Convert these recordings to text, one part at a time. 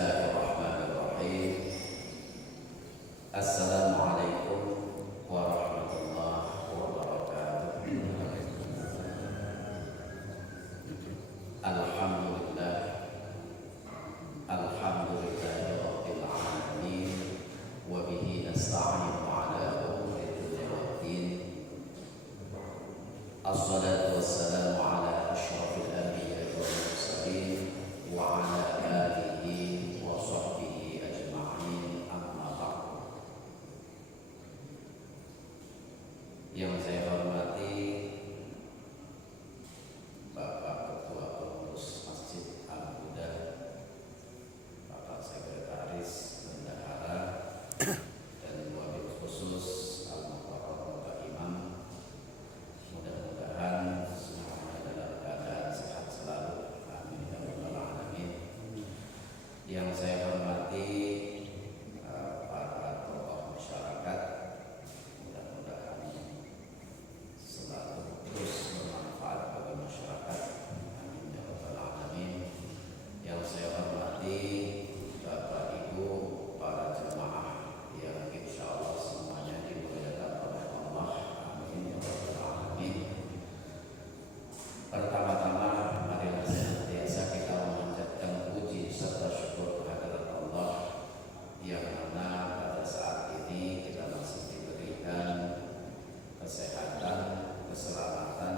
Bismillahirrahmanirrahim. Assalamualaikum warahmatullahi wabarakatuh. Alhamdulillah, alhamdulillahirabbil alamin, wa bihi nasta'inu ala umuri dunya waddin. Assalatu wassalamu ala asyrafil anbiya'i wal mursalin wa ala alihi wa sahbihi ajma'in, amma ba'du. Yang saya hormati Bapak Ketua Pengurus Masjid Al-Huda, Bapak Sekretaris Bendahara, dan wabil khusus Al-Mukarram Bapak Imam. Mudah-mudahan semuanya dalam keadaan sehat selalu. Amin ya rabbal alamin. Yang saya hormati para tokoh masyarakat, mudah-mudahan selalu terus bermanfaat bagi masyarakat. Amin ya rabbal alamin. Yang saya hormati Bapak Ibu para jemaah yang insya Allah semuanya dimuliakan oleh Allah. Amin ya rabbal alamin. Pertama-tama marilah senantiasa kita memanjatkan puji serta syukur kehadirat Allah yang mana pada saat ini kita masih diberikan kesehatan, keselamatan,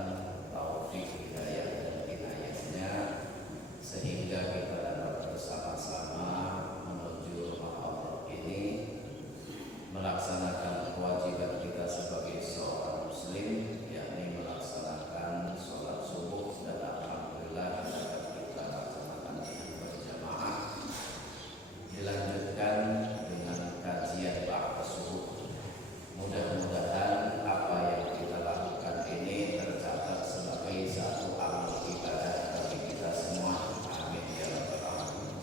taufik, hidayah dan inayahnya sehingga kita dapat bersama-sama menuju rumah Allah ini melaksanakan kewajiban kita sebagai seorang muslim, yakni melaksanakan sholat subuh, dan alhamdulillah dapat kita laksanakan dengan berjamaah. Dilanjutkan dengan kajian ba'da subuh. Mudah-mudahan apa yang kita lakukan ini tercatat sebagai satu amal ibadah bagi kita semua. Amin ya rabbal alamin.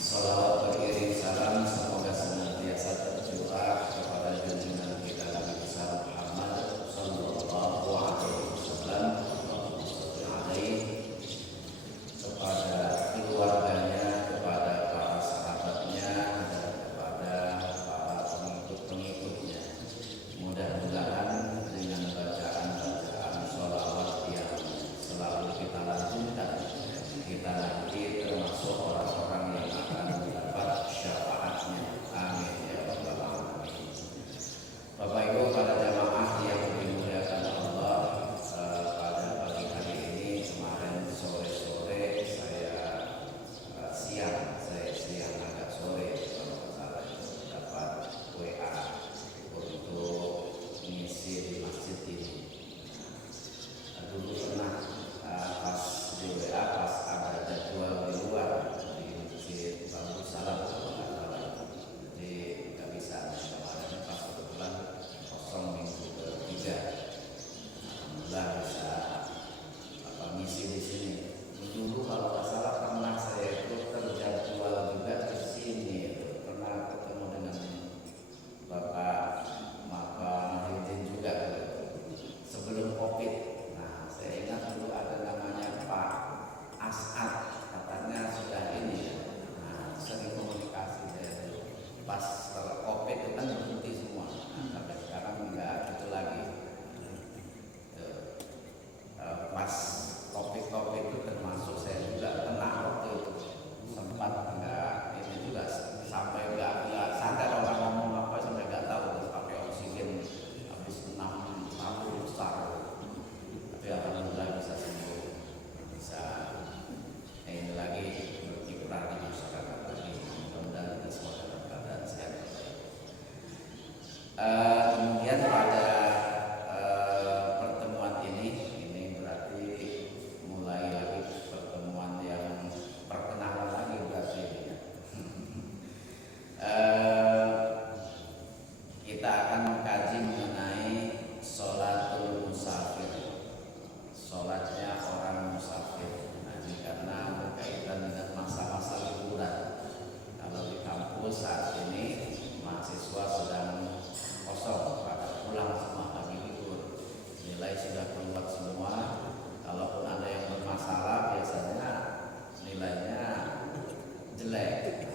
Salawat beriring salam semoga senantiasa tercurah kepada junjungan kita Nabi besar Muhammad sallallahu alaihi wasallam, kepada keluarganya, kepada para sahabatnya, dan kepada para pengikut-pengikutnya. Mudah-mudahan dengan bacaan-bacaan sholawat yang selalu kita lanjutkan, kita nanti termasuk orang-orang yang akan mendapat syafaatnya. Amin ya rabbal alamin. Bapak Ibu para jamaah yang dimuliakan Allah, pada pagi hari ini, kemarin sore-sore saya siang agak sore kalau nggak salah dapat WA untuk ngisi di masjid ini. Dulu pernah pas di WA pas ada jadwal di luar di masjid Bangku Salam kalau nggak salah, jadi nggak bisa. Kemarin pas kebetulan kosong minggu ketiga, alhamdulillah bisa ngisi di sini. Dulu kalau nggak salah pernah saya itu terjadwal juga di sini, pernah ketemu dengan Bapak Mahyudin juga sebelum COVID. Nah, saya ingat dulu ada namanya Pak As'ad, katanya sudah ini ya. Nah, sering komunikasi saya dulu. Pas setelah COVID itu kan berhenti semua. Nah, sampai sekarang nggak gitu lagi. Pas COVID itu termasuk saya juga kena waktu itu, sempat nggak ini juga, sampai nggak sadar orang ngomong apa, sampai nggak tahu, terus pakai oksigen habis 60 besar. Tapi alhamdulillah bisa sembuh, bisa ini lagi berkiprah di masyarakat lagi. Mudah-mudahan kita semua dalam keadaan sehat. Kemudian pada pertemuan ini berarti mulai lagi pertemuan yang perkenalan lagi berarti ya. Kita akan mengkaji mengenai sholatul musafir, sholatnya orang musafir. Nah, ini karena berkaitan dengan masa-masa liburan. Kalau di kampus saat ini mahasiswa sedang kosong, pada pulang semua lagi libur, nilai sudah keluar semua. Kalaupun ada yang bermasalah biasanya nilainya jelek.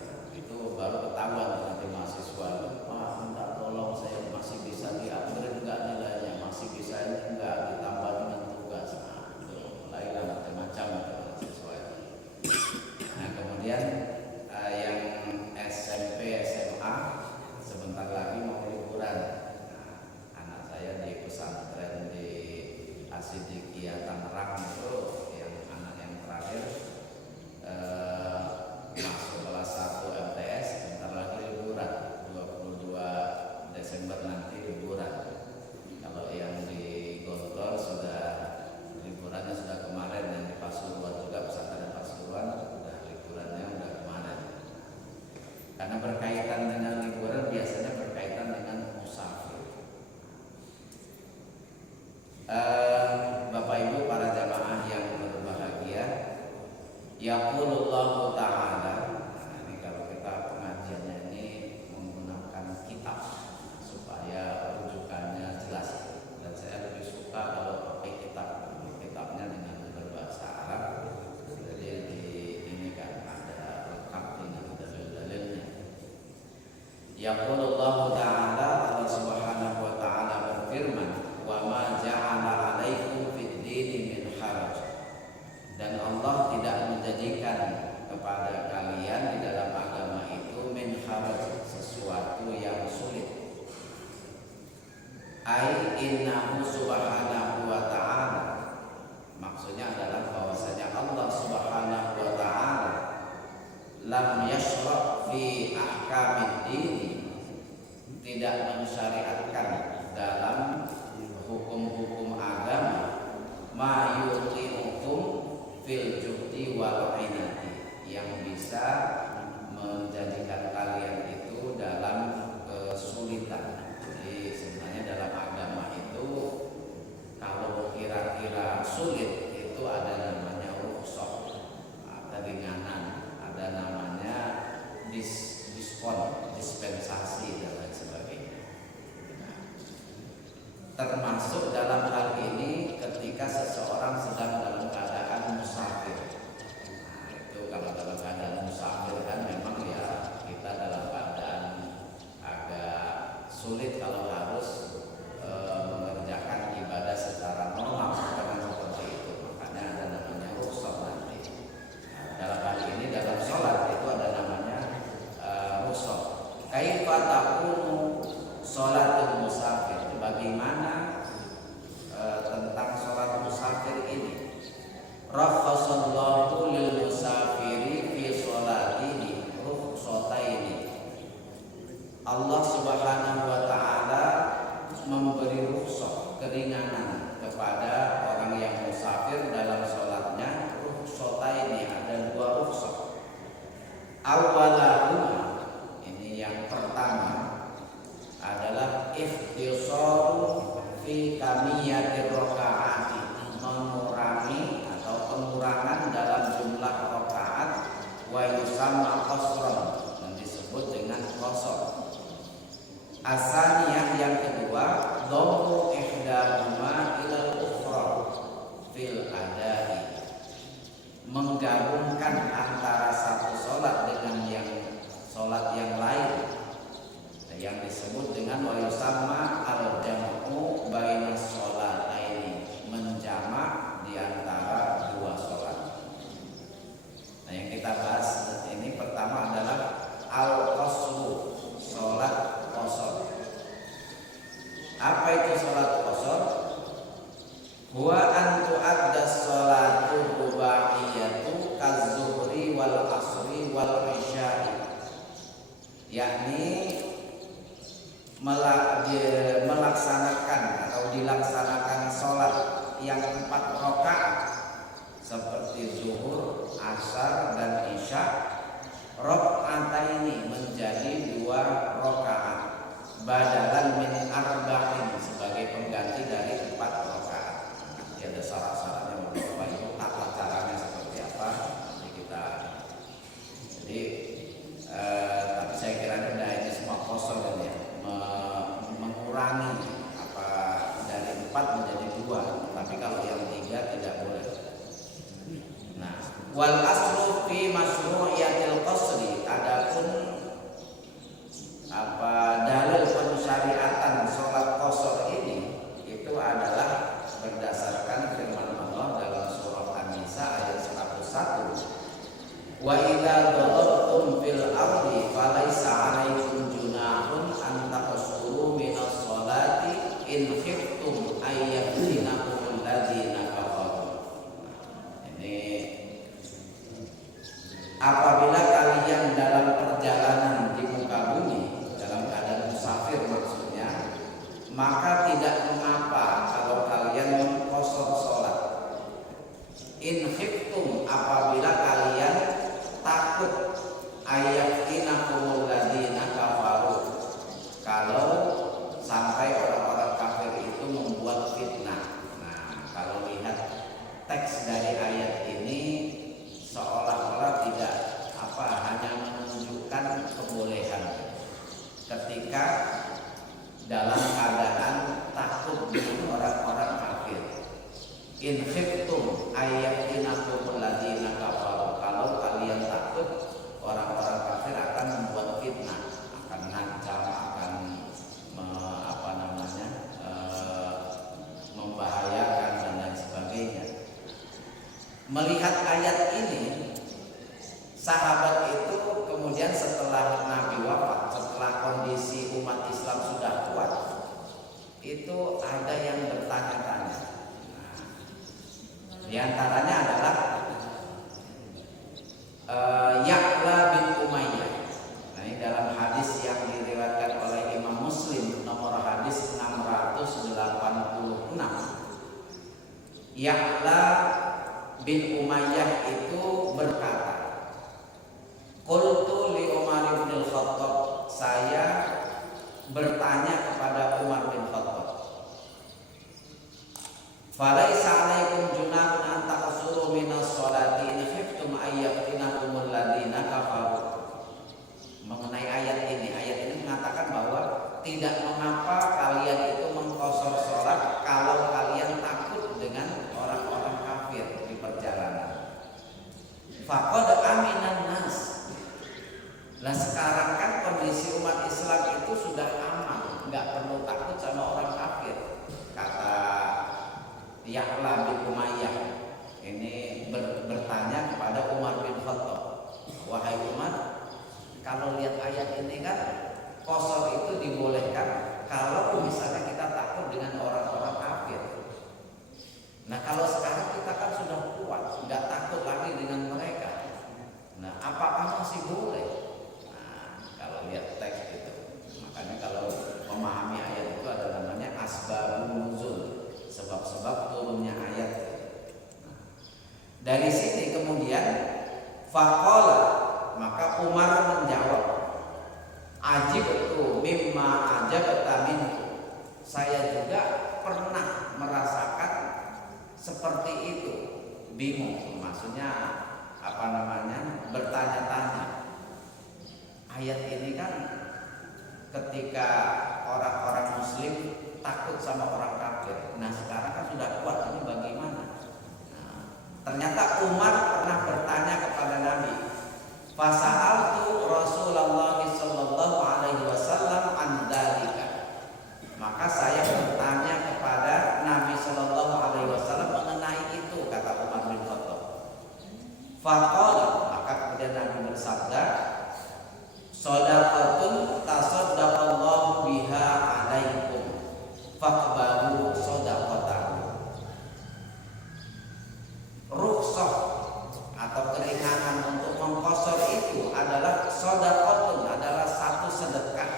kemudian yang SMP SMA sebentar lagi mau liburan. Nah, anak saya di pesantren di Asidikia Tangerang itu yang anak yang terakhir masuk kelas 1 MTS, sebentar lagi liburan, 22 Desember nanti liburan. Kalau yang di Gontor sudah liburannya sudah kemarin, yang di Pasuruan juga pesantren Pasuruan sudah liburannya udah kemarin. Karena berkaitan dengan liburan biasanya berkaitan dengan musafir. Bapak Ibu para jamaah yang berbahagia, yaqulullahu ta'ala. Nah, ini kalau kita pengajiannya ini menggunakan kitab supaya rujukannya jelas, dan saya lebih suka kalau pakai kitab, kitabnya dengan berbahasa Arab, jadi ini kan ada lengkap dengan dalil-dalilnya. Yaqulullahu ta'ala, Allah Subhanahu wa ta'ala berfirman, wa ma ja'ala 'alaikum fid dini min haraj. Dan Allah tidak menjadikan kepada kalian di dalam agama itu min haraj, sesuatu yang sulit. Ai innahu subhanahu wa ta'ala, maksudnya adalah bahwasanya Allah Subhanahu wa ta'ala lam yashrah fi ahkamid dini, tidak mensyariatkan dalam hukum-hukum agama ma yuti'ukum fil juhdi wal inati, yang bisa menjadikan kalian itu dalam kesulitan. Jadi sebenarnya dalam agama itu kalau kira-kira sulit itu ada namanya rukhsah, keringanan, ada namanya dispensasi dan lain sebagainya. Nah, termasuk dalam hal ini ketika seseorang sedang dalam keadaan musafir. Nah, itu kalau dalam keadaan musafir kan memang ya kita dalam keadaan agak sulit kalau harus mengerjakan ibadah secara normal, karena seperti itu. Makanya ada namanya rukhsah nanti. Nah, dalam hal ini dalam sholat itu ada namanya rukhsah. Kaifa takunu sholatul musafir? Bagaimana tentang sholat musafir ini? Rakhasallahu lil musafiri fi sholatihi rukhsataini. Allah Subhanahu wa ta'ala memberi rukhsah, keringanan kepada orang yang musafir dalam sholatnya. Rukhsataini, ada 2 rukhsah. Awalahuma, ini yang pertama adalah ikhtisaru fi kamiyatir rakaati, mengurangi atau pengurangan dalam jumlah rakaat, wa yusamma qasran, yang disebut dengan qasar. Asaniyah, yang kedua, dhammu ihdahuma ilal ukhra fil adai, menggabungkan antara satu sholat dengan sholat yang lain, yang disebut dengan wa yusamma al-jam'u bainas sholataini, menjamak di antara 2 sholat. Nah, yang kita bahas ini pertama adalah al-qasru, sholat qasar. Apa itu sholat qasar? Huwa an tu'adda sholatu rubaiyatu kaz-zuhri wal asri wal isya'i, yakni melaksanakan atau dilaksanakan sholat yang 4 rakaat seperti zuhur, asar, dan isya. Rakaataini menjadi 2 rakaat, badalan min arba'in, sebagai pengganti dari 4 rakaat. Nanti ada syarat-syaratnya Bapak Ibu, tata caranya seperti apa nanti kita. Jadi tapi saya kira ini semua kosong dan ya mengurangi apa dari 4 menjadi 2, tapi kalau yang 3 tidak boleh. Nah, wal aslu fi masyru'iyatil qasri, adapun apa dalil pensyariatan sholat qasar ini itu adalah berdasarkan firman Allah dalam surah An-Nisa ayat 101. Wa idza darabtum fil ardi falaisa 'alaikum junahun an taqsuru minas sholati in khiftum ayyafinakumul ladzina kafaru. Ini apabila kalian dalam perjalanan di muka bumi dalam keadaan musafir maksudnya, maka tidak mengapa kalau kalian mengqashar salat. In khiftum apabila kalian takut ayyafinakumul ladzina kafaru, kalau sampai orang-orang kafir itu membuat fitnah. Nah, kalau lihat teks dari ayat ini seolah-olah tidak hanya menunjukkan kebolehan ketika dalam keadaan takut dengan orang-orang kafir. In khiftum ayyafinakumul ladzina kafaru, kalau kalian takut orang-orang kafir akan membuat fitnah, akan ngancam, akan membahayakan dan lain sebagainya. Melihat ayat ini, sahabat itu kemudian setelah Nabi wafat, setelah kondisi umat Islam sudah kuat, itu ada yang bertanya-tanya. Di antaranya adalah Ya'la bin Umayyah. Nah, ini dalam hadis yang diriwayatkan oleh Imam Muslim nomor hadis 686. Ya'la bin Umayyah itu berkata, qultu li Umar bin Khattab, saya bertanya kepada Umar bin Khattab, falaisa 'alaikum junahun an taqsuru minas sholati in khiftum ayyafinakumul ladzina kafaru. Mengenai ayat ini mengatakan bahwa tidak mengapa kalian itu mengqashar sholat kalau kalian takut dengan orang-orang kafir di perjalanan. Faqad aminan nas. Nah, sekarang kan kondisi umat Islam itu sudah aman, nggak perlu takut sama orang kafir, kata Ya'la bin Umayyah. Ini bertanya kepada Umar bin Khattab, wahai Umar, kalau lihat ayat ini kan qashar itu dibolehkan kalau misalnya kita takut dengan orang-orang kafir. Nah, kalau sekarang kita kan sudah kuat, nggak takut lagi dengan mereka. Nah, apakah masih boleh? Nah, kalau lihat teks itu, makanya kalau memahami ayat itu ada namanya asbabun nuzul, sebab-sebab turunnya ayat. Nah, dari sini kemudian faqala, maka Umar menjawab, ajibtu mimma ajabta minhu, saya juga pernah merasakan seperti itu, bingung, maksudnya bertanya-tanya. Ayat ini kan ketika orang-orang muslim takut sama orang kafir, nah sekarang kan sudah kuat, ini bagaimana? Nah, ternyata Umar pernah bertanya kepada Nabi, fasa'altu Rasulullah sallallahu alaihi wasallam an dzalika, maka saya bertanya kepada Nabi sallallahu alaihi wasallam mengenai itu, kata Umar bin Khattab. Faqala, maka kemudian Nabi bersabda, shadaqatun tasaddaqallahu biha alaikum faqbalu shadaqatahu. Rukhsah atau keringanan untuk mengqashar itu adalah shadaqatun, adalah satu sedekah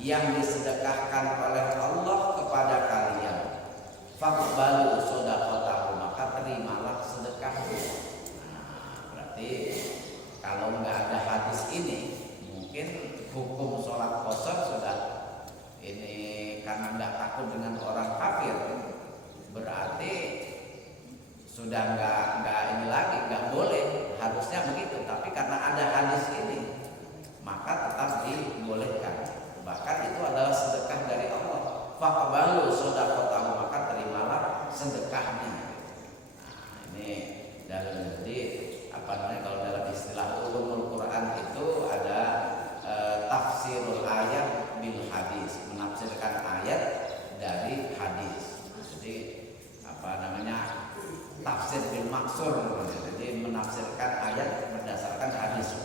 yang disedekahkan oleh Allah kepada kalian. Faqbalu shadaqatahu, maka terimalah sedekahmu. Nah, berarti kalau nggak ada hadis ini, mungkin hukum sholat qashar sudah ini, karena nggak takut dengan orang kafir, berarti sudah nggak ini lagi, nggak boleh, harusnya begitu. Tapi karena ada hadis ini, maka tetap dibolehkan. Bahkan itu adalah sedekah dari Allah. Faqbalu shadaqatahu, maka terimalah sedekahnya. Nah, ini dalam, jadi kalau dalam istilah ulumul Quran itu ada tafsirul ayat bil hadis, menafsirkan ayat dari hadis. Jadi tafsir bil maksur, jadi menafsirkan ayat berdasarkan hadis.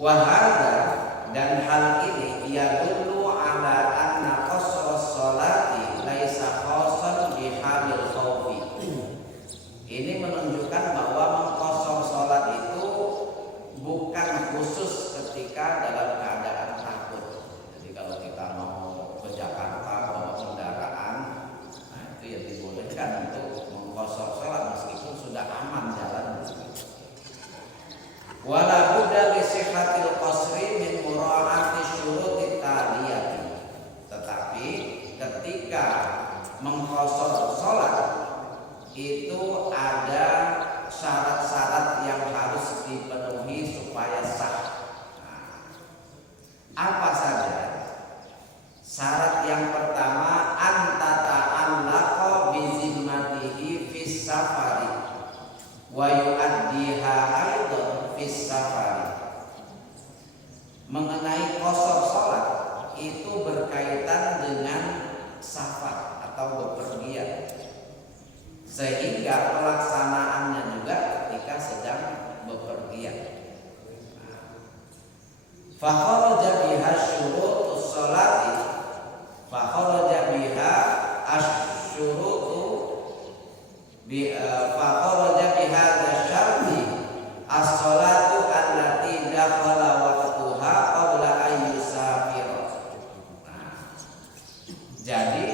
Wahada, dan hal ini ia dulu ala anna qasra sholati laisa khasan bi halil khawfi. Ini menunjukkan bahwa mengqasar sholat itu bukan khusus ketika dalam keadaan takut. Jadi kalau kita mau ke Jakarta bawa kendaraan, nah itu yang dibolehkan untuk mengqasar sholat meskipun sudah aman jalan. Wala budda li sihhatil qasri min mura'ati syurutit taliyati. Tetapi ketika mengqasar sholat itu ada syarat-syarat yang harus dipenuhi supaya sah. Nah, apa saja? Syarat yang pertama, antata'allaqa bi zimmatihi fis safari wa yu'addiha aidan fis safari. Mengenai qasar salat itu berkaitan dengan safar atau bepergian, sehingga pelaksanaannya juga ketika sedang bepergian. Fa kharaja biha syurutus sholati, fa kharaja biha asy-syurutu fa kharaja biha syarti as-sholatu allati dakhala waqtuha qabla an yusafira. Jadi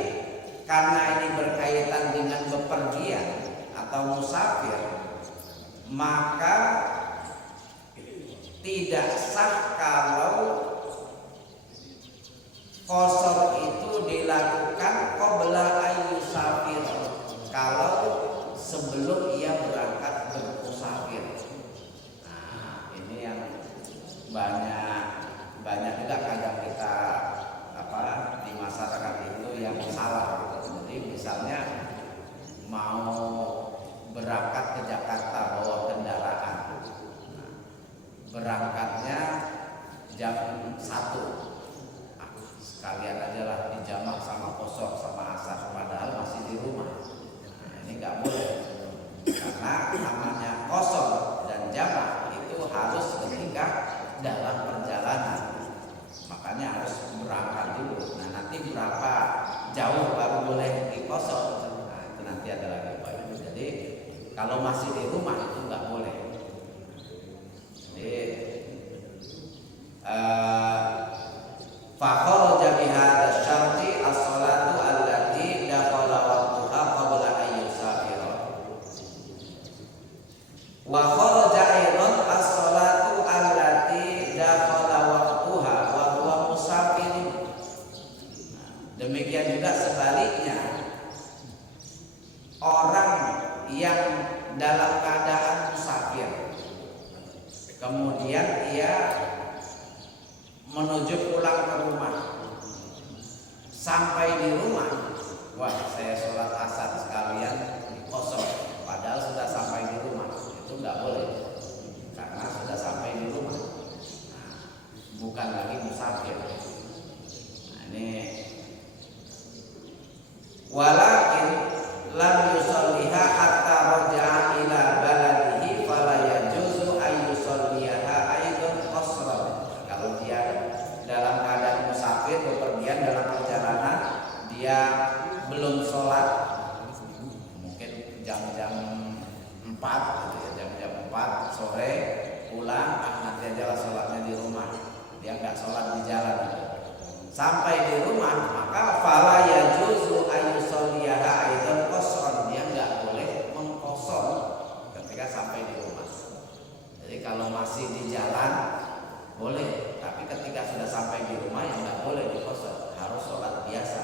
karena ini berkaitan dengan bepergian atau musafir, maka tidak sah kalau qasar itu dilakukan qabla ayyusafir, kalau sebelum ia berangkat bermusafir. Nah, ini yang banyak juga kadang kita di masyarakat itu yang salah. Jadi misalnya mau berangkat ke Jakarta bawa kendaraan, nah, berangkatnya jam 1, sekalian aja lah dijamak sama kosor sama asar, padahal masih di rumah. Nah, ini nggak boleh, karena namanya kosor dan jamak itu harus ketika dalam perjalanan, makanya harus berangkat dulu. Nah, nanti berapa jauh baru boleh dikosor, nah itu nanti ada lagi Pak. Jadi kalau masih di rumah itu nggak boleh. Jadi fa kharaja bihadza syarti as-sholatu allati dakhala waqtuha qabla an yusafira. Wa kharaja aidan as-sholatu allati dakhala waqtuha wa huwa musafir. Demikian juga sebaliknya, orang yang dalam keadaan musafir kemudian ia menuju pulang ke rumah, sampai di rumah, wah saya sholat asar sekalian kosong, padahal sudah sampai di rumah, itu nggak boleh karena sudah sampai di rumah. Nah, bukan lagi musafir. Nah, ini walakin lam yusalliha hatta raja'a ila baladihi fala yajuzu ay yusalliha aidan qasran. Kalau dia dalam keadaan musafir, bepergian dalam perjalanan, dia belum sholat, mungkin jam-jam 4 gitu ya, jam-jam 4 sore pulang, nanti aja sholatnya di rumah, dia nggak sholat di jalan gitu. Sampai di rumah, maka fala yajuzu ayyusalliha aidan qasran, dia enggak boleh mengqasar ketika sampai di rumah. Jadi kalau masih di jalan boleh, tapi ketika sudah sampai di rumah ya enggak boleh diqasar, harus sholat biasa.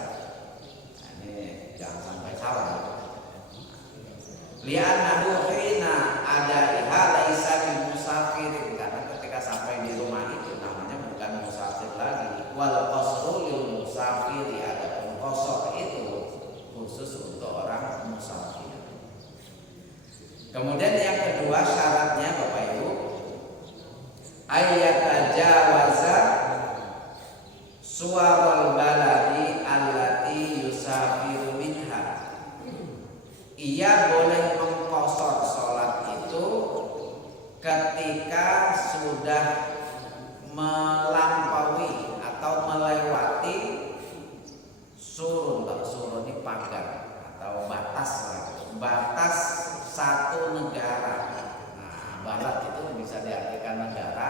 Nah, ini jangan sampai salah. Li'annahu hina adaiha laisa bi musafirin, karena ketika sampai di rumah itu namanya bukan musafir lagi. Wal qasru lil musafiri, adapun qasar itu khusus untuk orang musafir. Kemudian yang kedua syaratnya Bapak Ibu, ayyatajawaza suwarul baladi allati yusafiru minha. Ia boleh mengqasar sholat itu ketika sudah melampaui atau melewati surun. Kalau surun ini pagar atau batas lah, batas satu negara. Nah, balat itu bisa diartikan negara,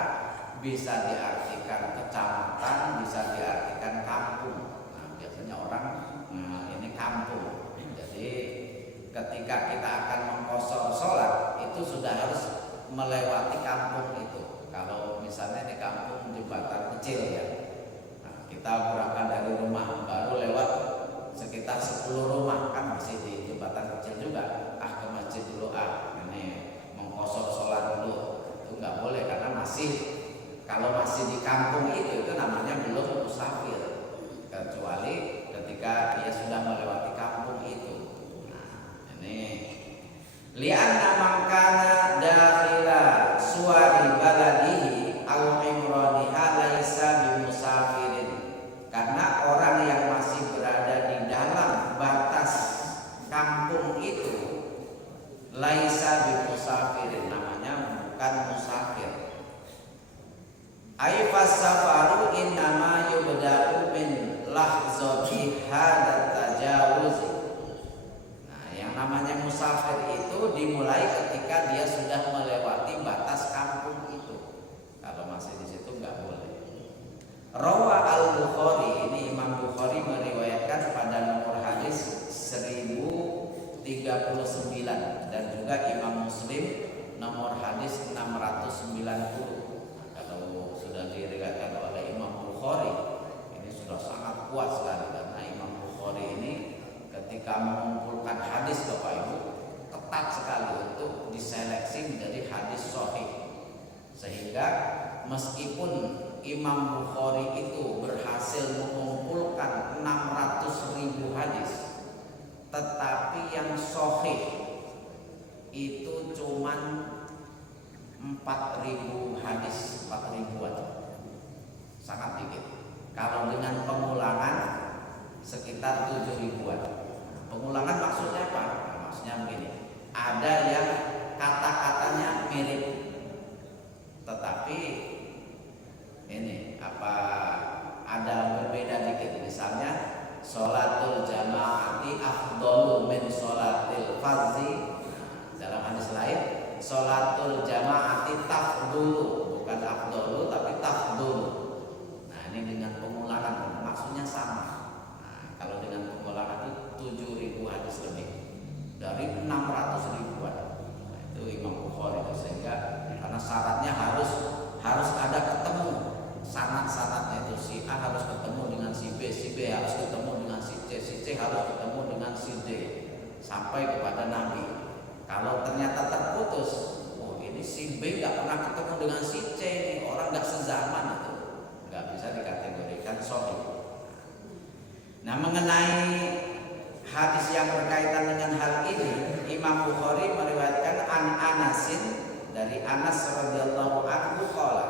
bisa diartikan kecamatan, bisa diartikan kampung. Nah, biasanya orang ini kampung. Jadi ketika kita akan mengqashar sholat itu sudah harus melewati kampung itu. Kalau misalnya di kampung jembatan kecil ya, nah, kita berangkat dari rumah baru lewat sekitar 10 rumah kan masih di jembatan kecil juga. Ke masjid dulu, ini mengqashar sholat dulu, itu nggak boleh karena masih, kalau masih di kampung itu namanya belum musafir, kecuali ketika dia sudah melewati kampung itu. Nah, ini li'anna man kana dakhila suwari baladihi aw imraniha laisa bimusafirin, karena orang yang masih berada di dalam batas kampung itu laisa bimusafirin, namanya bukan musafir. Ai fasafaru innama yubda'u min lahzati hadat tajawuz. Nah, yang namanya musafir itu dimulai ketika dia sudah melewati batas kampung itu. Kalau masih di situ nggak boleh. Rawa al-Bukhari, ini Imam Bukhari meriwayatkan pada nomor hadis 1039 dan juga Imam Muslim nomor hadis 690. Kalau sudah diriwayatkan oleh Imam Bukhari, ini sudah sangat kuat sekali karena Imam Bukhari ini ketika mengumpulkan hadis Bapak Ibu ketat sekali untuk diseleksi menjadi hadis sahih, sehingga meskipun Imam Bukhari itu berhasil mengumpulkan 600.000 hadis, tetapi yang sahih itu cuman 4.000 hadis, 4.000-an, sangat dikit. Kalau dengan pengulangan sekitar 7.000-an. Pengulangan maksudnya apa? Nah, maksudnya begini, ada yang kata-katanya mirip, tetapi ini ada berbeda dikit. Misalnya sholatul jamaati afdalu min sholatil fardhi. Dalam hadis lain sholatul jamaati tafdulu, bukan afdalu tapi tafdulu. Nah, ini dengan pengulangan maksudnya sama. Nah, kalau dengan pengulangan itu 7.000 hadis lebih dari 600.000-an. Nah, itu Imam Bukhari itu, sehingga karena syaratnya harus ada ketemu sanad-sanadnya itu, si A harus ketemu dengan si B harus ketemu dengan si C harus ketemu dengan si D sampai kepada Nabi. Kalau ternyata terputus, oh ini si B nggak pernah ketemu dengan si C, ini orang nggak sezaman, itu nggak bisa dikategorikan sahih. Nah, mengenai hadis yang berkaitan dengan hal ini, Imam Bukhari meriwayatkan an Anasin, dari Anas radhiyallahu anhu qala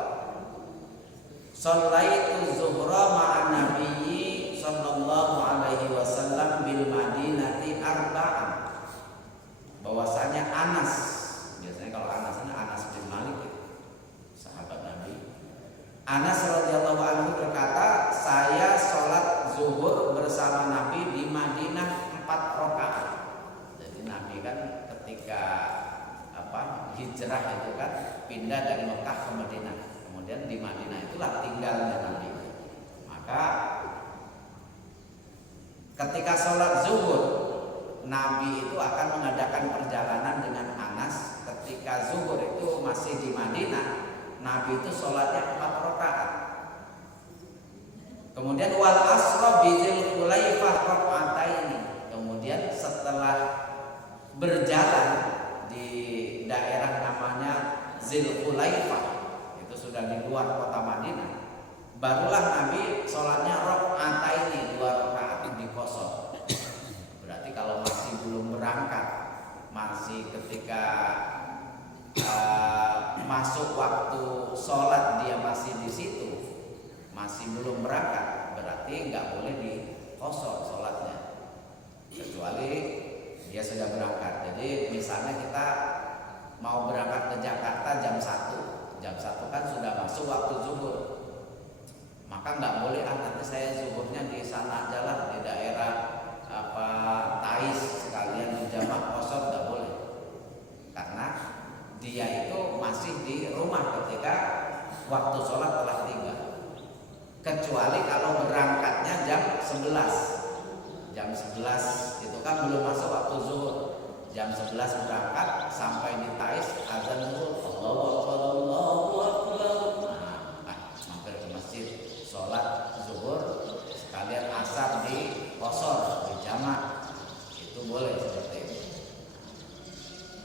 shallaitu zuhra ma'an nabiyyi sallallahu alaihi wasallam bil madinati arba'an. Bahwasanya Anas, biasanya kalau Anas ini Anas bin Malik, sahabat Nabi. Anas radhiyallahu anhu berkata, saya sholat zuhur bersama Nabi di Madinah 4 rakaat. Jadi Nabi kan ketika hijrah itu kan pindah dari Mekah ke Madinah, kemudian di Madinah itulah tinggalnya Nabi. Maka ketika sholat zuhur, Nabi itu akan mengadakan perjalanan dengan Anas. Ketika zuhur itu masih di Madinah, Nabi itu sholatnya 4 rakaat. Kemudian wal asra bizil Hulaifah rakaataini. Kemudian setelah berjalan di daerah namanya Zil Hulaifah, itu sudah di luar kota Madinah, barulah Nabi sholatnya rakaataini, 2 rakaat di qashar. Berarti kalau masih belum berangkat, masih ketika masuk waktu sholat dia masih di situ, masih belum berangkat, berarti nggak boleh di qashar sholatnya, kecuali dia sudah berangkat. Jadi misalnya kita mau berangkat ke Jakarta jam 1 kan sudah masuk waktu zuhur. boleh, nanti saya zuhurnya di sana aja lah, di daerah Tais sekalian menjamak kosor, nggak boleh, karena dia itu masih di rumah ketika waktu sholat telah tiba, kecuali kalau berangkatnya jam 11 itu kan belum masuk waktu zuhur. Jam 11 berangkat sampai di Tais, azan zuhur, Allahu Akbar, Allahu Akbar. Mampir ke masjid, sholat zuhur sekalian asar di kosor, di jamak, itu boleh seperti itu.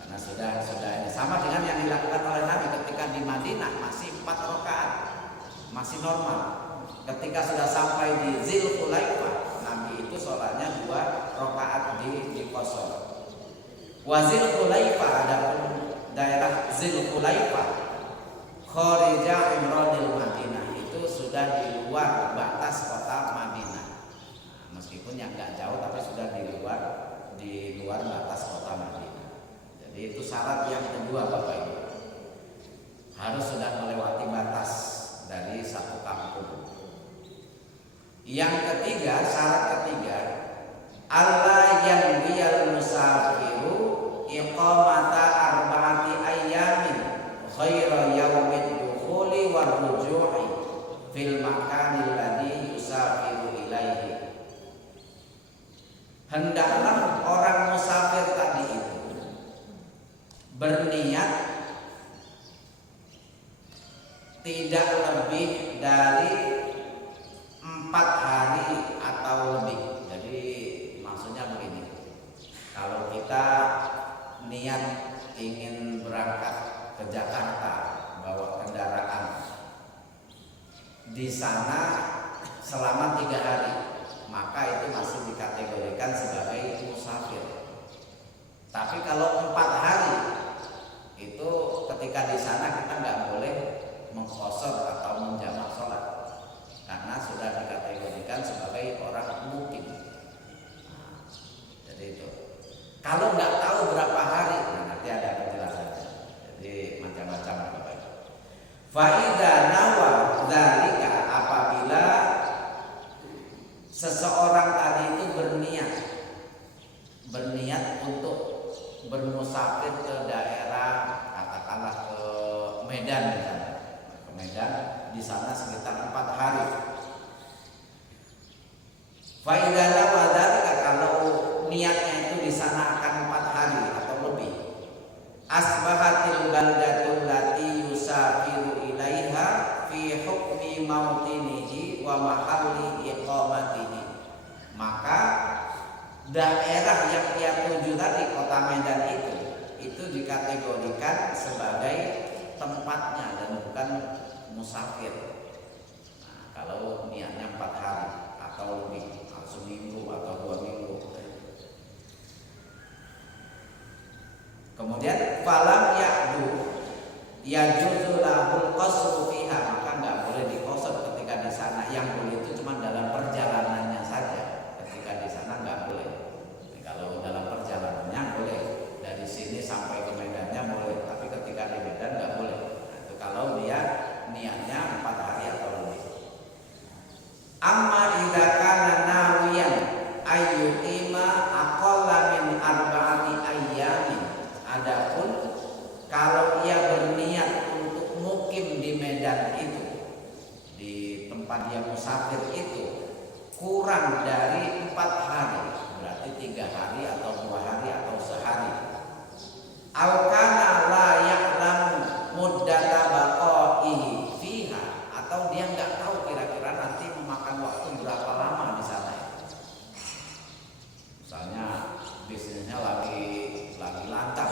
Karena sudah ini sama dengan yang dilakukan oleh Nabi ketika di Madinah, masih 4 rakaat, masih normal. Ketika sudah sampai di Dzulhulaifah, Nabi itu sholatnya 2 rakaat di kosor. Wazil Khulaifah, adapun daerah Dzulhulaifah kharija imronil Madinah, itu sudah di luar batas kota Madinah. Meskipun yang nggak jauh tapi sudah di luar batas kota Madinah. Jadi itu syarat yang kedua Bapak Ibu, harus sudah melewati batas dari satu kampung. Yang ketiga, syarat ketiga, Allah yang biyal musafiru iqamata arba'ati ayyamin khaira yaumid dukhuli war ruju'i fil makanil ladzi yusafiru ilaihi. Hendaklah orang musafir tadi itu berniat tidak lebih dari 4 hari atau lebih. Jadi maksudnya begini, kalau kita niat ingin berangkat ke Jakarta bawa kendaraan, di sana selama 3 hari, maka itu masih dikategorikan sebagai musafir. Tapi kalau 4 hari, itu ketika di sana kita nggak boleh mengqashar atau menjamak sholat, karena sudah dikategorikan sebagai orang mukim. Jadi itu. Kalau nggak tahu berapa hari, nanti ada penjelasannya. Jadi macam-macam Bapak Ibu. Faida nawa dzalika, apabila seseorang tadi itu berniat untuk bermusafir ke daerah, katakanlah ke Medan misalnya, ke Medan, di sana sekitar 4 hari. Faida nawa dzalika, kalau niatnya itu di sana akan 4 hari atau lebih, asbahatil baldatul lati yusafiru ilaiha fi hukmi mautinihi wa mahalli iqamatihi, maka daerah yang ia tuju tadi, kota Medan itu dikategorikan sebagai tempatnya dan bukan musafir. Nah, kalau niatnya 4 hari atau lebih, seminggu atau 2 minggu. Kemudian falam ya'du yajuzu lahul qasru fiha, maka nggak boleh diqashar ketika di sana. Yang boleh itu cuma dalam perjalanannya saja. Ketika di sana nggak boleh. Jadi, kalau dalam perjalanannya boleh, dari sini sampai ke Medannya boleh, tapi ketika di Medan nggak boleh. Nah, itu kalau dia niatnya 4 hari atau lebih. Amma idza kana nawiyan ayyuqima aqalla min arba'ati ayyamin, adapun kalau ia berniat untuk mukim di Medan itu, di tempat dia musafir itu, kurang dari 4 hari, berarti 3 hari atau 2 hari atau sehari. Au kana la ya'lam muddata baqaihi fiha, atau dia nggak tahu kira-kira nanti memakan waktu berapa lama di sana. Misalnya bisnisnya lagi lancar,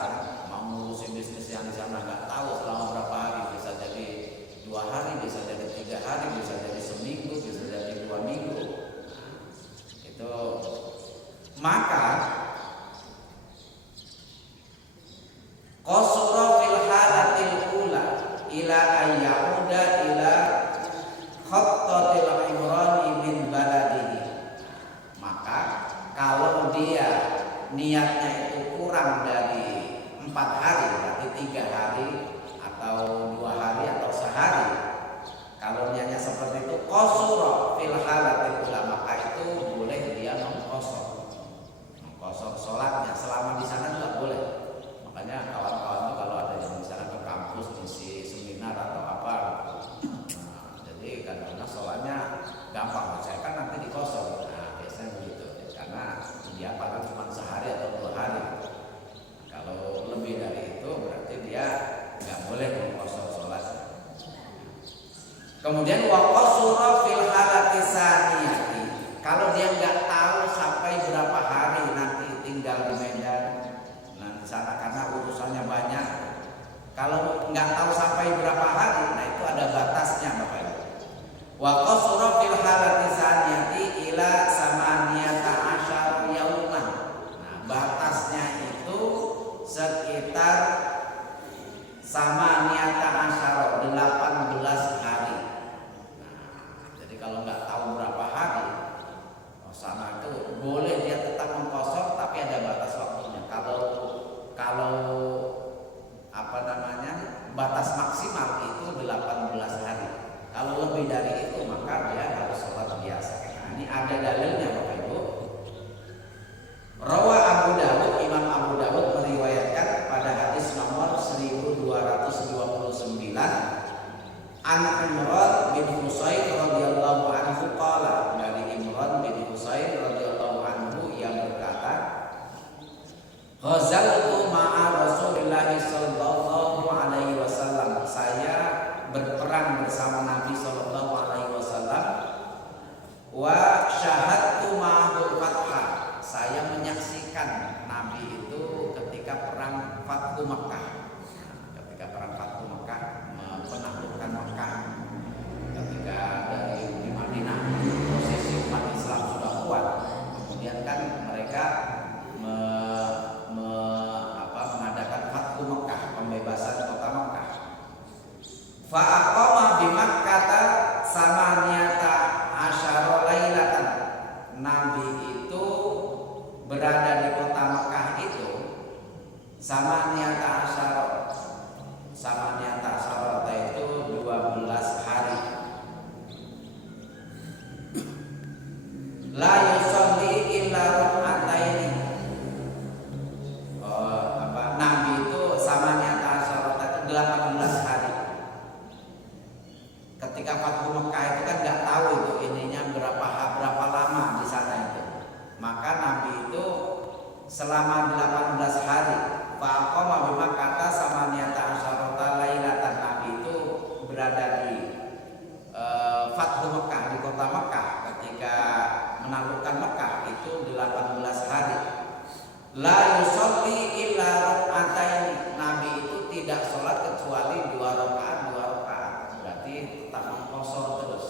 mau ngurusin bisnis yang di sana, nggak tahu selama berapa hari, bisa jadi 2 hari, bisa jadi 3 hari, bisa jadi seminggu, bisa jadi 2 minggu. Itu maka Kemudian wa qasura fil halati saniyati. Kalau dia nggak tahu sampai berapa hari nanti tinggal di Medan, nah di sana karena urusannya banyak. Kalau nggak tahu sampai berapa hari, nah itu ada batasnya Bapak Ibu. Wa qasura fil halati saniyati ila samaniyata asyara yauman. Nah, batasnya itu sekitar samaniyata asyara 18 hari. Kalau nggak tahu berapa hari, sama itu boleh dia tetap mengkosor, tapi ada batas waktunya. Kalau apa namanya batas maksimal itu 18 hari. Kalau lebih dari itu maka dia harus sholat biasa. Nah, ini ada dalilnya Bapak Ibu. Rawa Abu Dawud, Imam Abu Dawud meriwayatkan pada hadis nomor 1229. An Imran bin Husain radhiyallahu anhu qala, dari Imran bin Husain radhiyallahu anhu yang berkata, ghazaltu ma'a Rasulillah sallallahu alaihi wasallam, saya berperang bersama Nabi sallallahu alaihi wasallam, wa syahadtu ma'ahul fathah, saya menyaksikan Nabi itu ketika perang Fathu Makkah. Ketika perang Fathu Makkah menaklukkan Makkah, ketika di Madinah posisi umat Islam sudah kuat, kemudian kan mereka mengadakan Fathu Makkah, pembebasan kota Makkah. Fa aqama bi Makkah samaniyata asyara lailatan. Nabi itu berada di kota Makkah itu samaniyata asyara itu 12 hari. La yusalli illa rak'ataini. Nabi itu samaniyata asyara itu 18 hari. Ketika Fathu Mekah itu kan nggak tahu itu ininya berapa lama di sana itu. Maka Nabi itu selama 18 hari. Faqama bi Makkah samaniyata asyarata lailatan. Nabi itu berada di Fathu Mekah, di kota Mekah, ketika menaklukkan Mekah itu 18 hari. La yusolli illa rak'ataini. Nabi itu tidak sholat kecuali 2 rakaat. Berarti tetap mengqashar terus.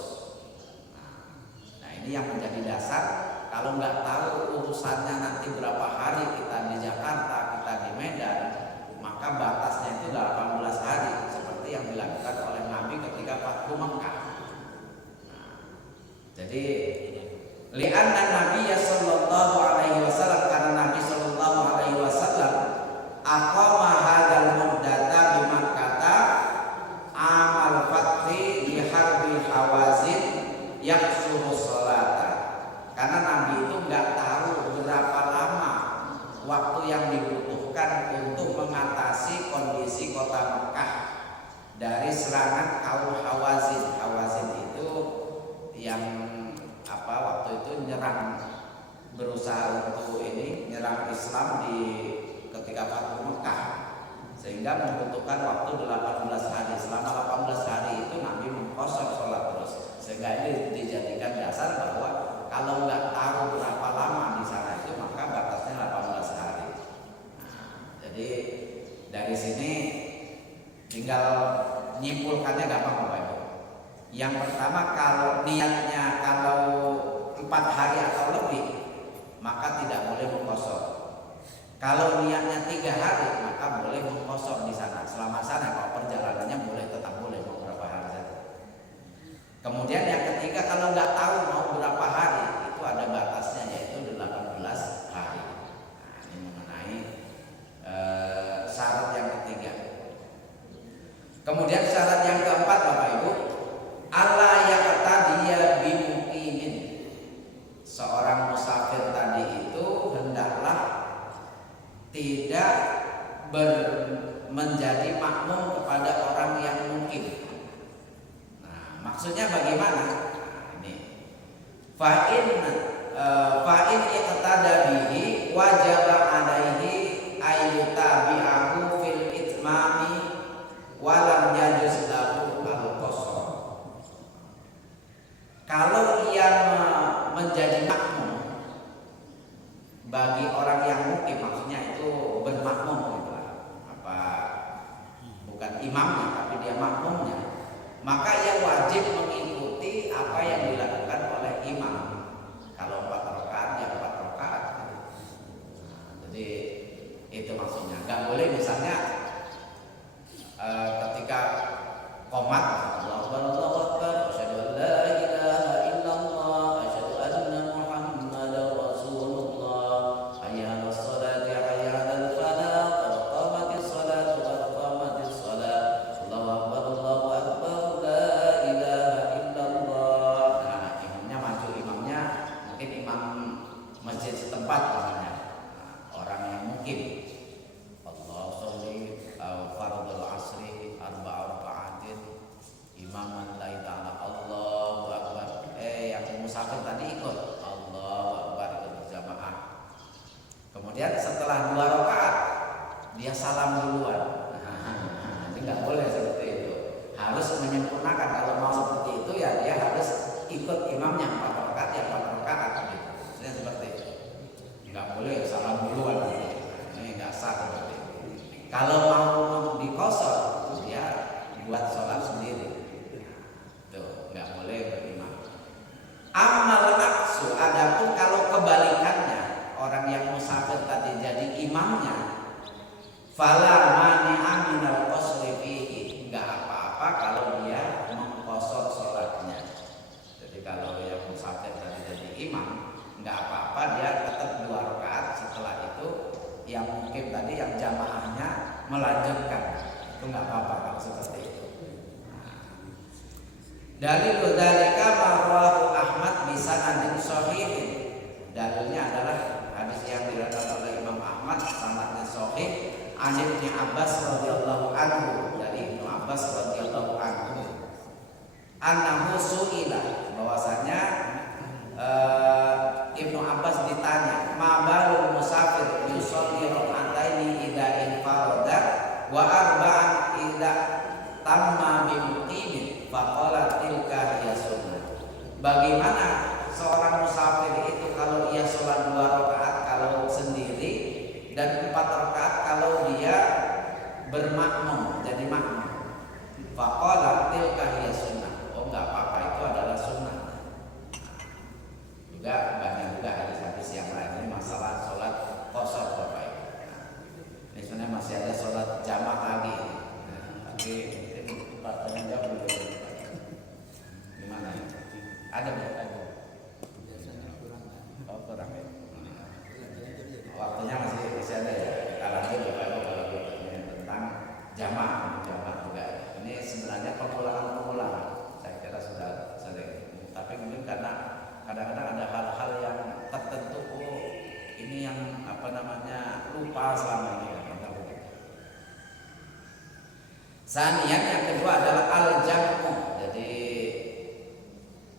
Nah, ini yang menjadi dasar. Kalau nggak tahu urusannya nanti berapa hari kita di Jakarta, kita di Medan, maka batasnya itu 18 hari seperti yang dilakukan oleh Nabi ketika Fathu Makkah. Nah, jadi li'anna Nabi sallallahu alaihi wasallam, karena Nabi sallallahu alaihi wasallam aqama hadzal muddata bi Makkah amal fathi bi harbi Hawazin yaksuru sholata. Karena Nabi itu nggak tahu berapa lama waktu yang dibutuhkan untuk mengatasi kondisi kota Mekah dari serangan kaum Hawazin. Hawazin itu yang waktu itu berusaha untuk nyerang Islam ketika Fathu Mekah, sehingga membutuhkan waktu 18 hari. Selama 18 hari itu Nabi mengqashar sholat terus, sehingga ini dijadikan dasar bahwa kalau nggak tahu berapa lama di sana itu maka batasnya 18 hari. Nah, jadi dari sini tinggal nyimpulkannya gampang Bapak Ibu. Yang pertama, kalau niatnya kalau 4 hari atau lebih maka tidak boleh mengqashar. Kalau niatnya 3 hari maka boleh mengqashar di sana. Selama sana kalau perjalanannya tetap boleh mau berapa hari saja. Kemudian yang ketiga, kalau nggak tahu mau berapa hari, itu ada batasnya, yaitu 18 hari. Nah, ini mengenai syarat yang ketiga. Kemudian syarat yang keempat Bapak Ibu, alla yaqtadiya bimuqimin. Seorang musafir tadi itu hendaklah tidak menjadi makmum kepada orang yang mukim. Nah, maksudnya bagaimana? Nah, ini fa'in iqtada bihi wajaba alaihi ayyutabi'ahu fil itmami walam yajuz lahu al-qasar. wajib mengikuti apa yang dilakukan oleh imam. Kalau 4 rakaat ya 4 rakaat. Jadi itu maksudnya. Nggak boleh misalnya ketika qomat Allahu Akbar Allahu Akbar asyhadu an la ilaha illallah asyhadu anna Muhammadar Rasulullah hayya 'alas sholati hayya 'alal falah qad qamatis sholatu qad qamatis shalah Allahu Akbar la ilaha illallah. Nah, imamnya maju, imamnya mungkin imam masjid setempat misalnya. Orang yang mungkin Allah sholli fardul asri arba'a raka'atin imaman la ta'ala Allahu Akbar. Yang musafir tadi ikut Allahu Akbar, ikut berjamaah. Kemudian setelah 2 rakaat dia salam duluan. Jadi nggak boleh seperti itu. Harus menyempurnakan. Kalau mau seperti itu ya dia harus ikut imamnya 4 rakaat ya 4 rakaat gitu. Maksudnya seperti itu. Nggak boleh salam duluan. Ini nggak sah seperti itu. Kalau mau dikosor dia buat sholat sendiri. Tuh, nggak boleh berimam. Amal aksu, adapun kalau kebalikannya, orang yang musafir tadi jadi imamnya, fala mani'a minal qasri fihi, nggak apa-apa kalau dia mengkosor sholatnya. Jadi kalau yang musafir tadi jadi imam, nggak apa-apa dia tetap 2 rakaat. Setelah itu yang mungkin tadi yang jamaahnya melanjutkan, itu nggak apa-apa kalau seperti itu. Dalil dzalika marwahu Ahmad bi sanadin shahihin. Dalilnya adalah hadis yang diriwayatkan oleh Imam Ahmad sanadnya sahih an Ibnu Abbas radhiyallahu anhu, dari Ibnu Abbas radhiyallahu anhu. Annahu su'ila, bahwasanya Ibnu Abbas ditanya, ma balul musafir yusolli raka'ataini idza infarada wa arba'an idza tamma bi muqimin faqala tilka hiya sunnah. Bagaimana seorang musafir itu kalau ia sholat 2 rakaat kalau sendiri dan 4 rakaat kalau dia bermakmum jadi makmum. Faqala tilka hiya sunnah. Oh, enggak apa-apa, itu adalah sunnah. Juga banyak juga hadis-hadis yang lain. Ini masalah sholat qashar Bapak Ibu. Ini sebenarnya masih ada sholat jamaah lagi. Tapi partanya jauh dulu. Gimana ya? Ada berapa? Oh, kurang ya. Waktunya masih ada ya. Kita lanjut Bapak Ibu kalau gitu. Ini tentang jamaah juga. Ini sebenarnya pemulangan. Saya kira sudah sering. Tapi mungkin karena kadang-kadang ada hal-hal yang tertentu, ini yang lupa selama ini. Sanian yang kedua adalah al-jam'u. Jadi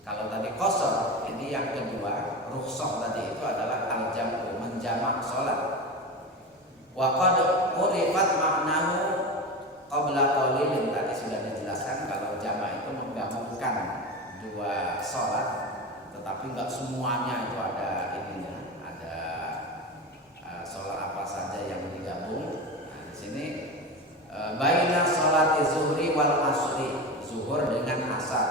kalau tadi qashar, ini yang kedua, rukhsah tadi itu adalah al-jam'u, menjamak sholat. Wa qad urifat maknahu qabla qalilin, tadi sudah dijelaskan kalau jamak itu menggabungkan 2 sholat, tetapi enggak semuanya itu ada ininya, ada sholat apa saja yang digabung. Nah, di sini baina sholati zuhri wal asri, zuhur dengan asar.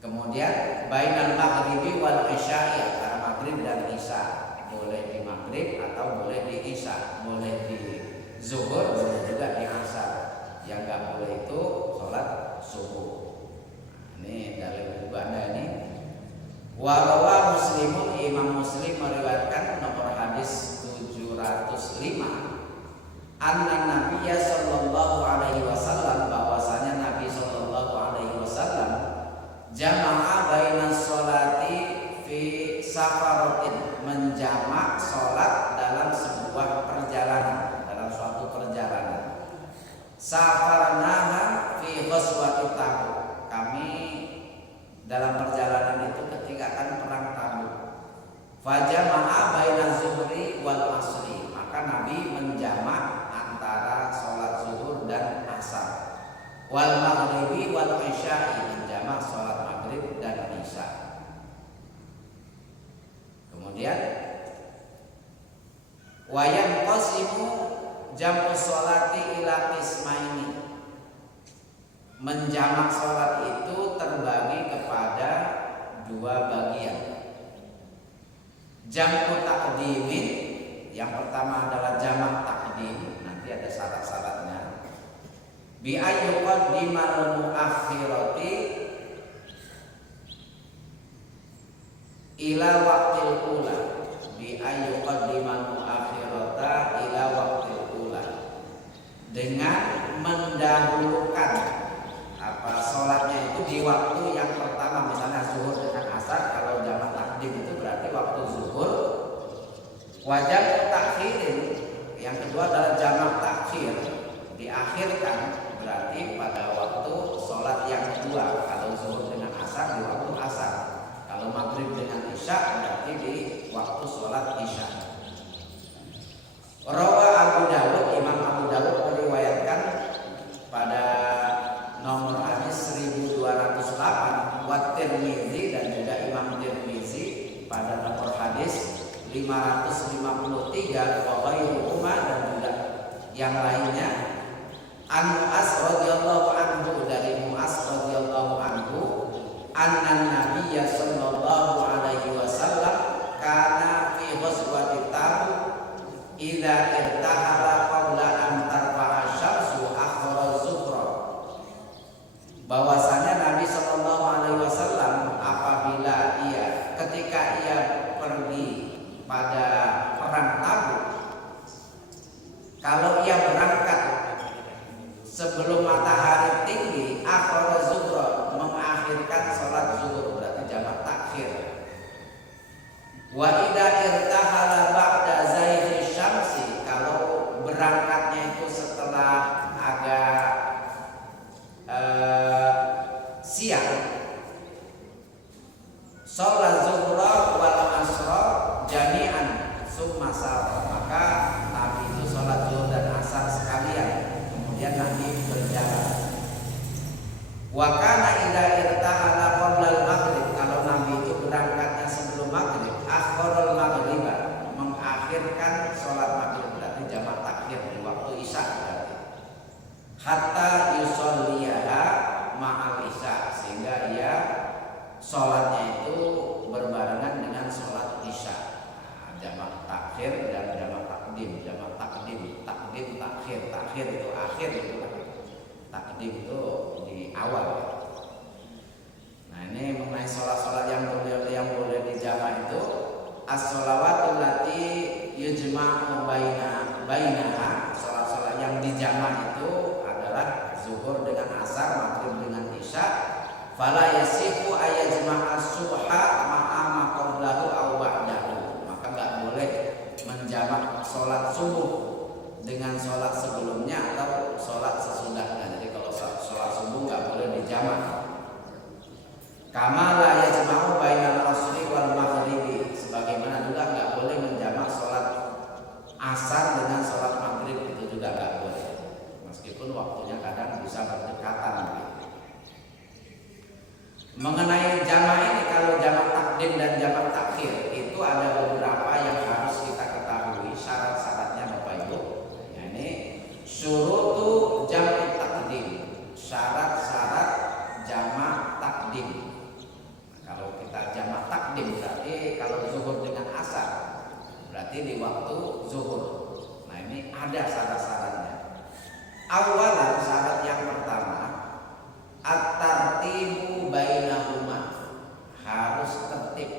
Kemudian bainal maghribi wal isya'i, antara maghrib dan isya. Boleh di maghrib atau boleh di isya, boleh di zuhur, boleh juga di asar. Yang enggak boleh itu sholat subuh. Ini dalil juga ini. Wa rawa Muslimun, Imam Muslim meriwayatkan nomor hadis 705. Anna Nabiyya sallallahu alaihi wasallam, bahwasanya Nabi sallallahu alaihi wasallam jama'a baina sholati fi safaratin, menjamak sholat dalam sebuah perjalanan, dalam suatu perjalanan. Safarnaha fi ghazwati Tabuk, kami dalam perjalanan itu ketika akan perang Tabuk. Fajama'a baina zuhri wal asri, maka Nabi menjamak antara sholat zuhur dan asar. Wal maghribi wal isya'i, menjamak sholat maghrib dan isya. Kemudian wayan qasimu jam'u sholati ila qismaini, menjamak sholat itu dua bagian. Jam'u taqdimin, yang pertama adalah jamak takdim, nanti ada syarat-syaratnya. Bi ayyuqaddimal muakhirati ila waqtil ula, bi ayyuqaddimal muakhirata ila waqtil ula, dengan mendahulukan sholatnya itu di waktu yang pertama, misalnya zuhur dengan asar. Kalau jamak takdim itu berarti waktu zuhur. Wajib takhirin, yang kedua adalah jamak takhir, diakhirkan, berarti pada waktu sholat yang kedua. Kalau zuhur dengan asar di waktu asar, kalau maghrib dengan isya berarti di waktu sholat isya. Rawa Abu Dawud, Imam Abu Dawud meriwayatkan pada nomor hadis 1208, wa Tirmizi, dan juga Imam Tirmizi pada nomor hadis 553, wa ghairuhuma, dan juga yang lainnya. An Mu'az radhiyallahu anhu, dari Mu'az radhiyallahu anhu, anna Nabiyya sallallahu alaihi wasallam kana fi ghazwati Tabuk idza irtahala qabla an tarfa'a syamsu akhara zuhra. Bahwasanya Nabi sallallahu alaihi wasallam apabila ketika ia pergi pada perang Tabuk, kalau ia berangkat sebelum matahari tinggi, akhara zuhra, mengakhirkan sholat zuhur, berarti jamak takhir. Wa idza irtahala ba'da zaidi syamsi, kalau berangkatnya itu setelah agak siang, sholat zuhra wal asra jami'an summa sara, maka Nabi itu sholat zuhur dan asar sekalian, kemudian Nabi berjalan. Wa kana idza irtahala qabla al-maghrib, kalau Nabi itu berangkatnya sebelum maghrib, akharul maghriba, mengakhirkan sholat maghrib, berarti jamak takhir di waktu isya berarti. Hatta yusolliyaha ma'al isya, sehingga ia sholatnya itu berbarengan dengan sholat isya. Jamak takhir dan jamak takdim. Jamak takdim, takdim takhir, takhir itu akhir, itu takdim itu di awal. Nah, ini mengenai sholat-sholat yang boleh dijamak itu, as-sholawatul lati yujma'u bainaha, sholat-sholat yang dijamak itu adalah zuhur dengan asar, maghrib dengan isya. Fala yasihu ayajma'a subha ma'a ma qablahu aw ba'dahu, maka enggak boleh menjamak sholat subuh dengan sholat sebelumnya atau sholat sesudahnya. Jadi kalau sholat subuh enggak boleh dijamak. Kama la yajma'u bainal asri wal maghribi, sebagaimana juga enggak boleh menjamak sholat asar dengan sholat maghrib, itu juga enggak boleh, meskipun waktunya kadang bisa berdekatan. Mengenai jamak ini, kalau jamak takdim dan jamak takhir itu ada beberapa yang harus kita ketahui syarat-syaratnya, Bapak Ibu. Ya, ini syurutu jamak takdim, syarat-syarat jamak takdim. Nah, kalau kita jamak takdim berarti kalau zuhur dengan asar berarti di waktu zuhur. Nah, ini ada syarat-syaratnya. Awalan, syarat yang pertama, at-tartibu bainahuma, harus tertib.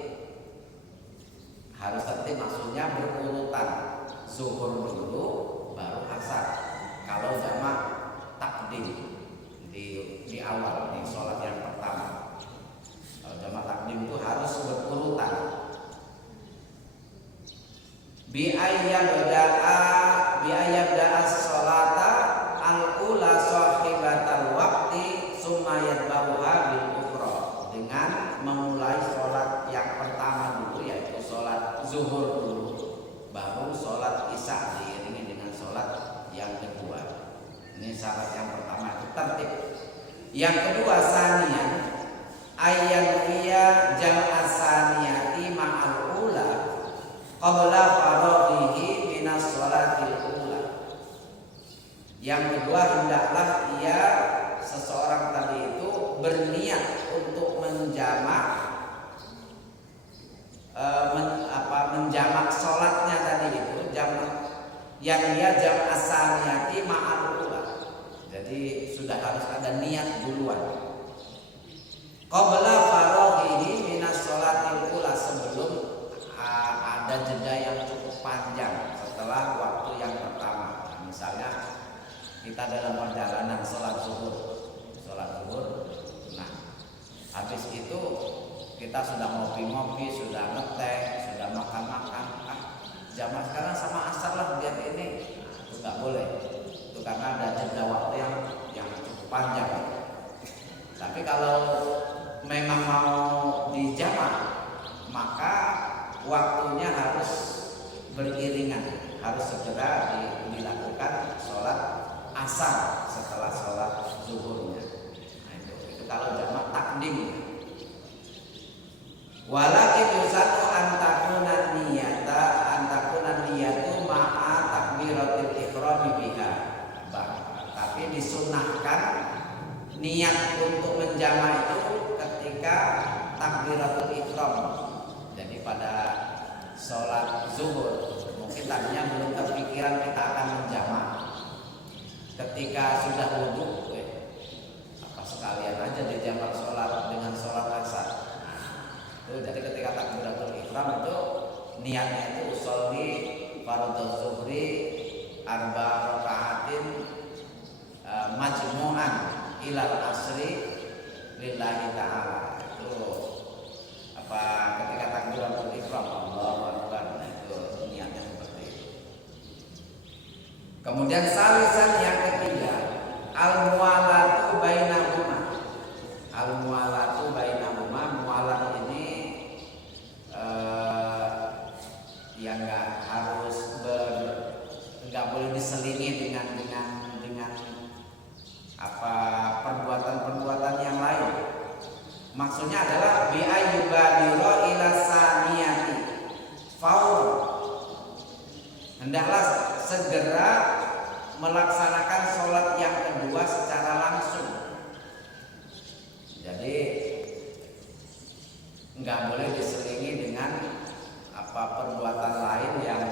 Harus tertib maksudnya berurutan, zuhur dulu baru asar. Kalau jamak takdim di awal, di sholat yang pertama. Kalau jamak takdim itu harus berurutan. Bi ayyabda'a sholata al-ula sahibatal waqti summa yatba'uha bil ukhra, dengan memulai sholat yang pertama dulu, yaitu sholat zuhur dulu, baru sholat isya diiringi dengan sholat yang kedua. Ini syarat yang pertama, itu tertib. Yang kedua, saniyan ayyan hiya jam'a saniyati ma'al ula qabla faraghihi minas sholatil ula. Yang kedua, hendaklah seseorang tadi itu berniat untuk menjamak yang dia jam asaniyati ma'al ula. Jadi sudah harus ada niat duluan. Qabla faraghihi minas sholatil ula, sebelum ada jeda yang cukup panjang setelah waktu yang pertama. Nah, misalnya kita dalam perjalanan sholat zuhur. Nah, habis itu kita sudah ngopi-ngopi, sudah ngeteh, sudah makan-makan. Zaman sekarang sama asar lah biar ini. Nah, itu nggak boleh. Itu karena ada jeda waktu yang cukup panjang. Tapi kalau memang mau dijamak, maka waktunya harus beriringan, harus segera dilakukan sholat asar setelah sholat zuhurnya. Nah, itu kalau jamak takdim. Walakin yusatu antakuna niyatu ma'a takbiratil ihrami biha. Tapi disunahkan niat untuk menjamak itu ketika takbiratul ihram. Jadi pada sholat zuhur mungkin tadinya belum terpikiran kita akan menjamak. Ketika sudah wudhu, apa sekalian aja dijamak sholat dengan sholat asar. Jadi ketika takbiratul ihram itu niatnya itu usolli fardhu zuhri arba rakaatin majmu'an ilal asri lillahi ta'ala. Itu apa ketika takbiratul ihram Allahu akbar, itu niatnya seperti itu. Kemudian salisan yang ketiga, al-muwalatu bainahuma. Al-muwalatu bainahuma, muwalat ini yang nggak boleh diselingi dengan apa perbuatan yang lain. Maksudnya adalah bi ayyubadira ila saniyati faur, hendaklah segera melaksanakan sholat yang kedua secara langsung. Jadi nggak boleh diselingi dengan apa perbuatan lain yang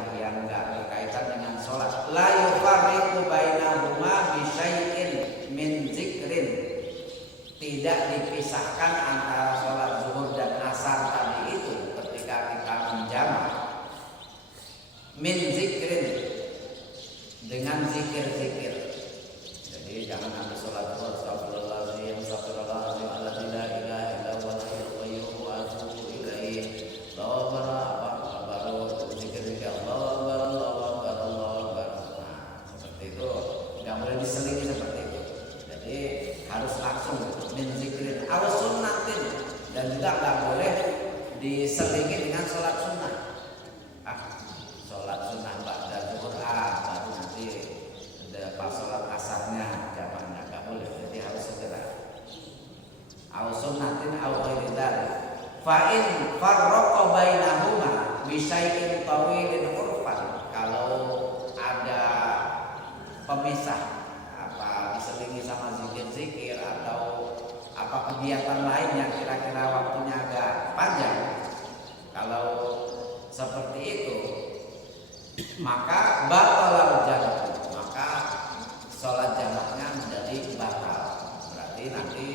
nggak berkaitan dengan sholat. La yufarriqu bainahuma bi syai'in min zikrin, tidak dipisahkan antara sholat zuhur dan asar tadi itu ketika kita menjamak. Min zikrin, dengan zikir-zikir. Jadi jangan habis sholat zuhur astagfirullahaladzim astagfirullahaladzim alladzi la ilaha illa huwal hayyul qayyum wa atubu ilaihi. Allahu akbar, baru zikir-zikir Allahu akbar. Nah, seperti itu nggak boleh diselingi seperti itu. Jadi harus langsung min zikrin aw sunnatin, dan juga nggak boleh diselingi dengan sholat sunnah. Sholat sunnah ba'da zuhur baru nanti pas sholat asarnya jamaknya, nggak boleh. Jadi harus segera. Aw sunnatin aw ghairi dzalik. Fa in farraqa bainahuma bi syai'in tawilin urfan, kalau ada pemisah apa diselingi sama zikir-zikir atau apa kegiatan lain yang kira-kira waktunya agak panjang, kalau seperti itu maka batal jamak, maka sholat jamaknya menjadi batal. Berarti nanti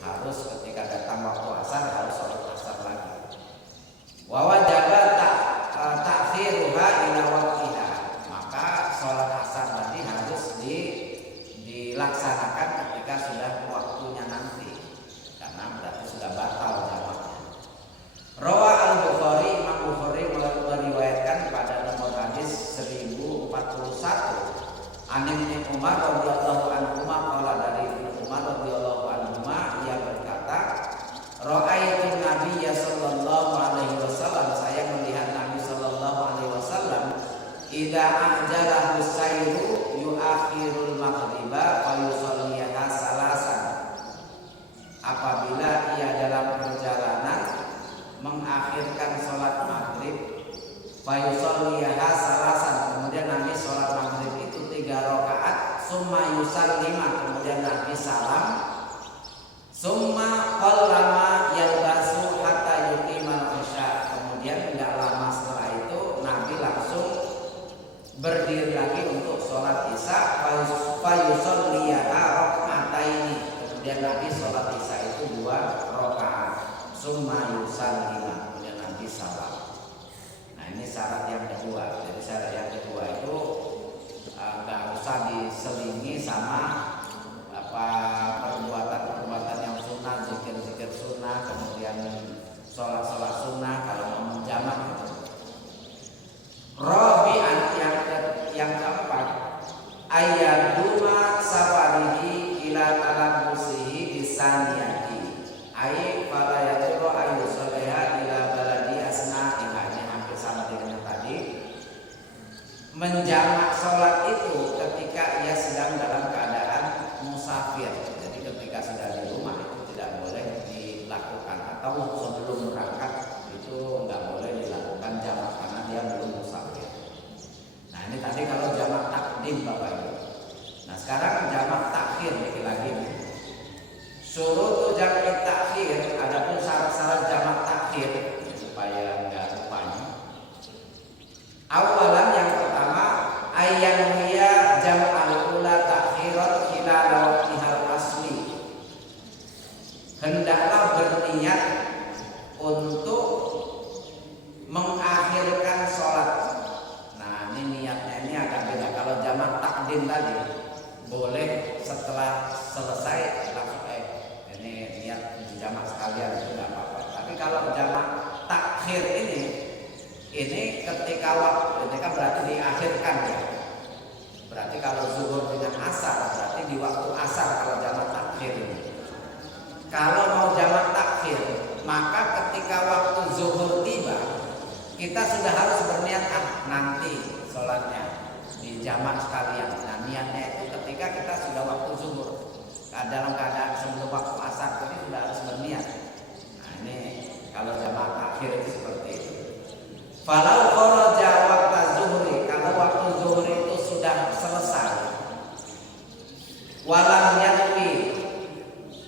harus ketika datang waktu asar harus sholat asar lagi. Wa wajaba ta'khiruha ila waqtiha, maka sholat asar tadi harus dilaksanakan ketika sudah waktunya nanti, karena berarti sudah batal jamaknya. Rawa al-Bukhari, Imam Bukhari meriwayatkan pada nomor hadis 1041 an Ibnu Umar radhiyallahu anhu, qala dari Ibnu Umar radhiyallahu anhu, ia berkata, ra'aitu Nabiyya sallallahu alaihi wasallam, saya melihat Nabi sallallahu alaihi wasallam, idza ahjara husairu yuakhirul maghriba fa yusalliha salasan, apabila ia dalam perjalanan mengakhirkan sholat maghrib, fayusalliha salasan, kemudian Nabi sholat maghrib itu 3 rakaat, summa yusallima, kemudian Nabi salam, summa qallama yalbasu hatta yuqimal isya, kemudian tidak lama setelah itu Nabi langsung berdiri lagi witir sunnah, kemudian sholat sunnah kalau mau menjamak itu. Rabi'an yang keempat, ayyaduma safarihi ila talabbusihi bisaniyati ay fala yadru ayu salaiha ila baladi asna'iha. Ini hampir sama dengan yang tadi. Menjamak sholat itu ketika ia sedang dalam keadaan musafir. Jadi ketika sudah di rumah itu tidak boleh dilakukan, atau sebelum berangkat itu nggak boleh dilakukan jamak karena dia belum musafir. Nah ini tadi kalau jamak takdim Bapak Ibu. Nah sekarang jamak takhir lagi. Syurut jamak takhir, adapun syarat-syarat jamak takhir supaya nggak lupa. Awalan yang pertama, ayyan hiya jam'al ula takhirat hilal waqtihal asli. Hendaklah berniat untuk mengakhirkan sholat. Nah ini niatnya ini agak beda. Kalau jamak takdim tadi boleh setelah selesai langsung ini niat jamak sekalian itu nggak apa-apa. Tapi kalau jamak takhir ini ketika waktu, ini kan berarti diakhirkan ya. Berarti kalau zuhur dengan asar berarti di waktu asar kalau jamak takhir ini. Kalau mau jamak takhir, maka ketika waktu zuhur tiba, kita sudah harus berniat nanti sholatnya di jamak sekalian. Nah niatnya itu ketika kita sudah waktu zuhur, dalam keadaan sebelum waktu asar tadi sudah harus berniat. Nah ini kalau jamak takhir itu seperti itu. Falau kharaja waqta zuhri, kalau waktu zuhur itu sudah selesai, walam yanwi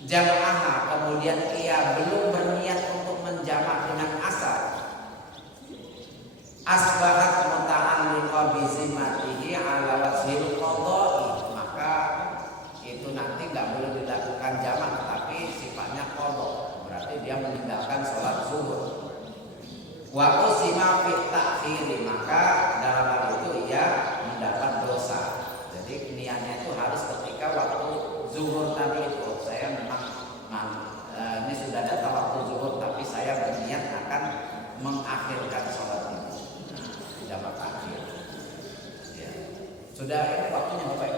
jam'aha, kemudian ia belum berniat untuk menjamak dengan asar, asbahat muta'alliqa bi zimmatihi ala wajhil qadha'i, maka itu nanti enggak boleh dilakukan jamak tapi sifatnya qadha, berarti dia meninggalkan sholat zuhur. Wa usima fit ta'khiri, maka dalam hal itu ia mendapat dosa. Jadi niatnya itu harus ketika waktu zuhur tadi itu. Saya memang ini sudah datang waktu zuhur tapi saya berniat akan mengakhirkan sholat ini. Nah, jamak takhir. Ya. Sudah ini waktunya Bapak Ibu.